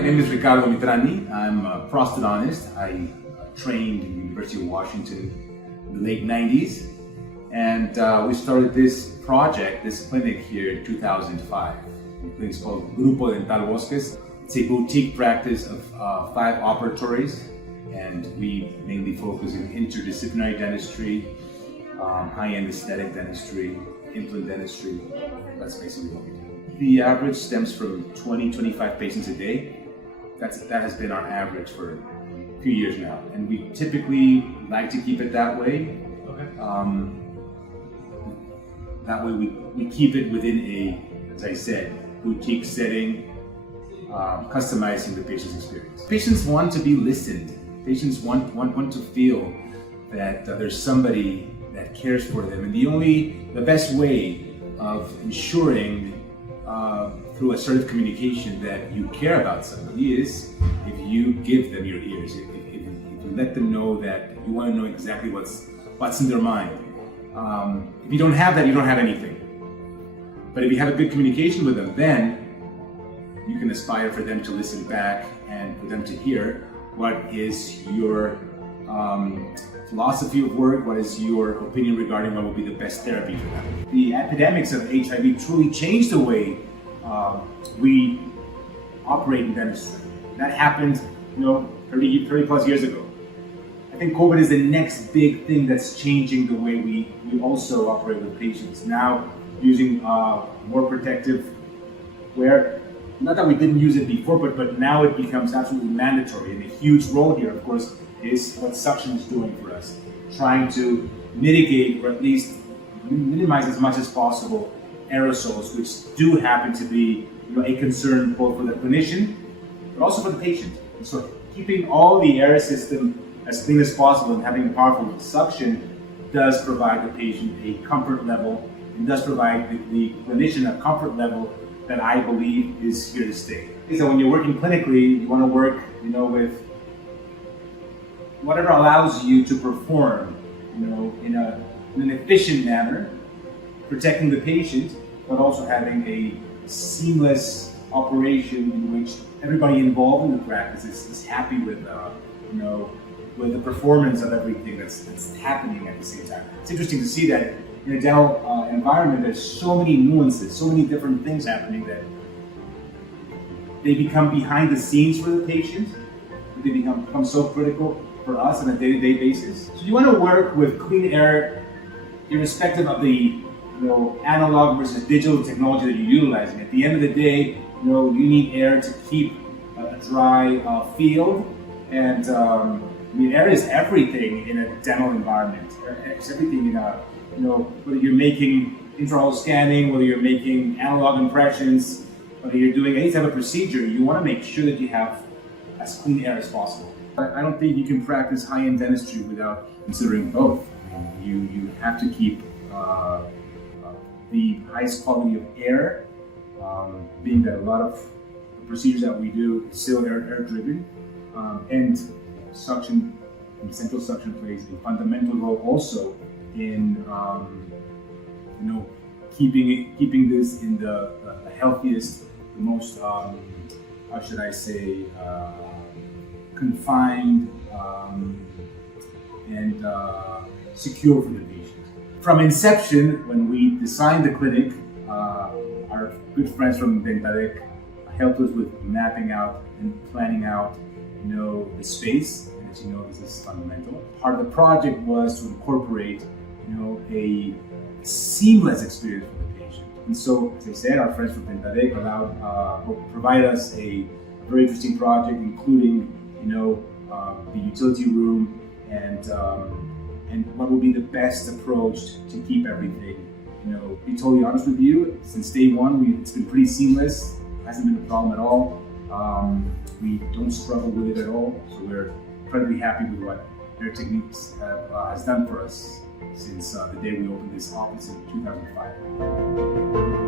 My name is Ricardo Mitrani. I'm a prosthodontist. I trained in the University of Washington in the late 90s. And we started this project, this clinic here in 2005. The clinic is called Grupo Dental Bosques. It's a boutique practice of 5 operatories. And we mainly focus in interdisciplinary dentistry, high-end aesthetic dentistry, implant dentistry. That's basically what we do. The average stems from 20-25 patients a day. That has been our average for a few years now. And we typically like to keep it that way. Okay. That way we keep it within a, as I said, boutique setting, customizing the patient's experience. Patients want to be listened. Patients want to feel that there's somebody that cares for them. And the best way of ensuring through assertive communication that you care about somebody is if you give them your ears, if you let them know that you want to know exactly what's in their mind. If you don't have that, you don't have anything. But if you have a good communication with them, then you can aspire for them to listen back and for them to hear what is your philosophy of work, what is your opinion regarding what will be the best therapy for them. The epidemics of HIV truly changed the way we operate in dentistry. That happened, 30 plus years ago. I think COVID is the next big thing that's changing the way we also operate with patients. Now, using more protective wear. Not that we didn't use it before, but now it becomes absolutely mandatory. And a huge role here, of course, is what suction is doing for us. Trying to mitigate, or at least minimize as much as possible, aerosols, which do happen to be a concern both for the clinician, but also for the patient. And so keeping all the air system as clean as possible and having a powerful suction does provide the patient a comfort level and does provide the clinician a comfort level that I believe is here to stay. So when you're working clinically, you want to work, with whatever allows you to perform, in an efficient manner, protecting the patient, but also having a seamless operation in which everybody involved in the practice is happy with, with the performance of everything that's happening at the same time. It's interesting to see that in a dental environment, there's so many nuances, so many different things happening that they become behind the scenes for the patient, but they become so critical for us on a day-to-day basis. So you want to work with clean air, irrespective of the analog versus digital technology that you're utilizing. At the end of the day, you need air to keep a dry field, and air is everything in a dental environment. It's everything in a whether you're making intraoral scanning, whether you're making analog impressions, whether you're doing any type of procedure, you want to make sure that you have as clean air as possible. I don't think you can practice high-end dentistry without considering both. You have to keep the highest quality of air, being that a lot of the procedures that we do is still air-driven, and suction, central suction plays a fundamental role also in keeping this in the healthiest, the most how should I say confined and secure for the patient. From inception, when we designed the clinic, our good friends from Dentadec helped us with mapping out and planning out the space. As you know, this is fundamental. Part of the project was to incorporate a seamless experience for the patient. And so, as I said, our friends from Dentadec provide us a very interesting project, including the utility room and what will be the best approach to keep everything. To be totally honest with you, since day one, it's been pretty seamless. It hasn't been a problem at all. We don't struggle with it at all. So we're incredibly happy with what Air Techniques has done for us since the day we opened this office in 2005.